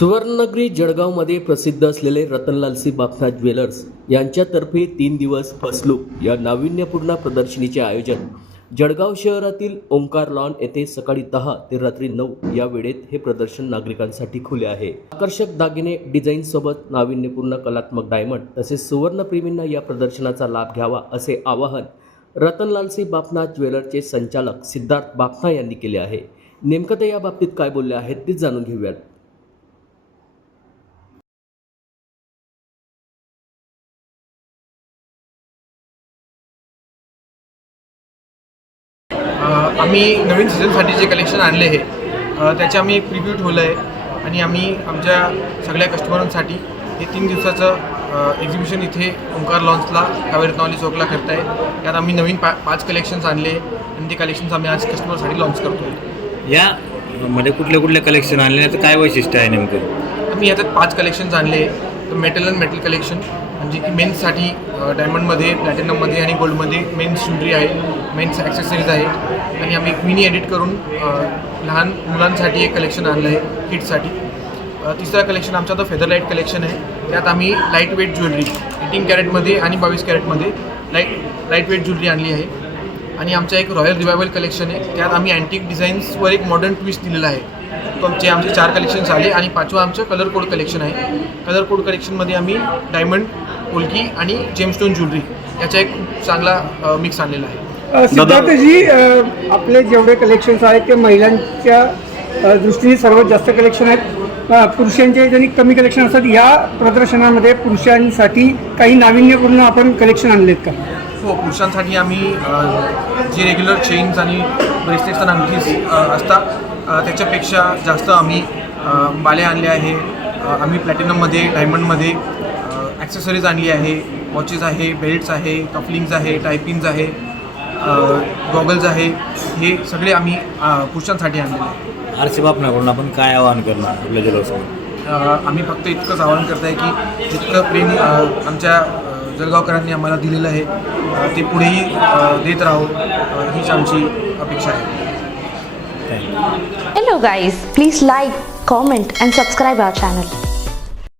सुवर्णनगरी जळगावमध्ये प्रसिद्ध असलेले रतनलालसी बापनाथ ज्वेलर्स यांच्यातर्फे तीन दिवस फसलूक या नाविन्यपूर्ण प्रदर्शनीचे आयोजन जळगाव शहरातील ओंकार लॉन येथे सकाळी दहा ते रात्री नऊ या वेळेत हे प्रदर्शन नागरिकांसाठी खुले आहे. आकर्षक दागिने डिझाईनसोबत नाविन्यपूर्ण कलात्मक डायमंड तसेच सुवर्णप्रेमींना या प्रदर्शनाचा लाभ घ्यावा असे आवाहन रतनलालसी बापनाथ ज्वेलरचे संचालक सिद्धार्थ बापना यांनी केले आहे. नेमकं ते या बाबतीत काय बोलले आहेत ते जाणून घेऊयात. आम्ही नवीन सीझनसाठी जे कलेक्शन आणले आहे अ, त्याचे आम्ही एक प्रिव्ह्यू ठेवलं आहे. आणि आम्ही आमच्या सगळ्या कस्टमरांसाठी हे तीन दिवसाचं एक्झिबिशन इथे ओंकार लॉन्सला कावेरी नॉली चौकला करत आहे त्यात आम्ही नवीन पा पाच कलेक्शन्स आणले आणि ते कलेक्शन्स आम्ही आज कस्टमरसाठी लॉन्च करतो या मध्ये कुठले कुठले कलेक्शन आणले? तर काय वैशिष्ट्य आहे नेमकं? आम्ही याच्यात पाच कलेक्शन्स आणले. मेटल अँड मेटल कलेक्शन म्हणजे की मेन्ससाठी डायमंडमध्ये प्लॅटिनममध्ये आणि गोल्डमध्ये मेन्स ज्वेलरी आहे मेन्स ॲक्सेसरीज आहे. आणि आम्ही एक मिनी एडिट करून लहान मुलांसाठी एक कलेक्शन आणलं आहे किड्ससाठी तिसरा कलेक्शन आमचं आता फेदर लाइट कलेक्शन आहे. त्यात आम्ही लाइट वेट ज्वेलरी एटीन कॅरेटमध्ये आणि बावीस कॅरेटमध्ये लाइट लाइट वेट ज्वेलरी आणली आहे. आणि आमचा एक रॉयल रिवायवल कलेक्शन आहे. त्यात आम्ही अँटिक डिझाईन्सवर एक मॉडर्न ट्विस्ट दिलेला आहे. तो आमचे आमचे चार कलेक्शन्स आले आणि पाचवं आमचं कलर कोड कलेक्शन आहे. कलर कोड कलेक्शनमध्ये आम्ही डायमंड पोलकी आणि जेमस्टोन ज्वेलरी याचा एक खूप चांगला मिक्स आणलेला आहे. सिद्धार्थजी आपले जेवढे कलेक्शन्स आहेत ते महिलांच्या दृष्टीने सर्वात जास्त कलेक्शन आहेत. पुरुषांचे ज्यांनी कमी कलेक्शन असतात या प्रदर्शनामध्ये पुरुषांसाठी काही नाविन्यपूर्ण आपण कलेक्शन आणलेत का? हो पुरुषांसाठी आम्ही जे रेग्युलर चेन्स आणि ब्रेसलेट्स आणि अंगठीज असतात त्याच्यापेक्षा जास्त आम्ही बाले आणले आहे. आम्ही प्लॅटिनममध्ये डायमंडमध्ये ॲक्सेसरीज आणली आहे वॉचेस आहे बेल्ट्स आहे कफलिंग्स आहे टायपिंग्स आहे गॉगल्स आहे हे सगळे आम्ही पुरुषांसाठी आणलेले आहे आरसी बापनाकडून आपण काय आवाहन करणार आपल्या जलवासमोर अ, आम्ही फक्त इतकंच आवाहन करत आहे की जितकं प्रेम आमच्या जळगावकरांनी आम्हाला दिलेलं आहे ते पुढेही देत राहो हीच आमची अपेक्षा आहे. Thank you Hello guys, please like, comment and subscribe our channel.